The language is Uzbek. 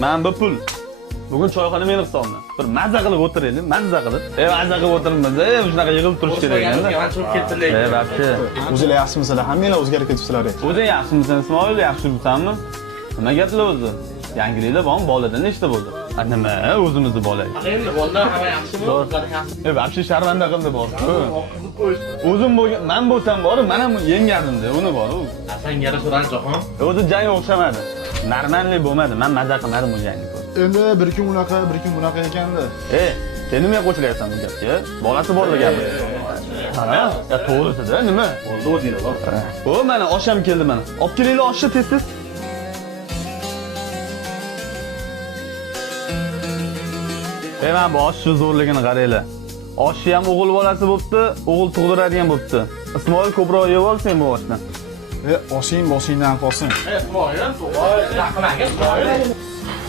Men bu pul. Bugun choyxona meni hisobimdan. Bir mazza qilib o'tiraylik, mazza qilib. Mazza qilib o'tiribmiz. Shunaqa yig'ilib turish kerak ekan. Babchi. O'zinglar yaxshimisizlar? Hammanglar o'zgarib ketibsizlar. O'zing yaxshimisan, Ismoil? Yaxshi yuribsanmi? Nima gaplar o'zi? Yangiliklar bormi? Boladan nechta bo'ldi? Nima? O'zimizni bola. Endi bundan hamma yaxshimi? Ular yaxshi. Babchi sharmanda qildi bor. O'zim bo'lgan, men bo'lsam bor, men ham yengardim-da, uni bor. Sen yarashuran Jahon. O'zi jang o'xshamadi. Normallik bo'lmadi. Men mazza qilmadim u jangni. Endi bir kun unaqa, bir kun bunaqa ekanda. Sen nimaga qo'shilyapsan bu gapga? Bolasi borli gapi. Ha, to'g'risi-da, nima? Bo'ldi o'zinglar. O, mana osham keldi mana. Olib kelinglar oshni tez-tez. Men bu oshni zo'rligini qaranglar. Oshni ham o'g'il bolasi bo'pti, o'g'il tug'diradigan bo'pti. Ismoil ko'proq yeb ol sen bu oshni. Oshing boshingdan qolsin. Ismoil, Ismoil, rahmat, Ismoil.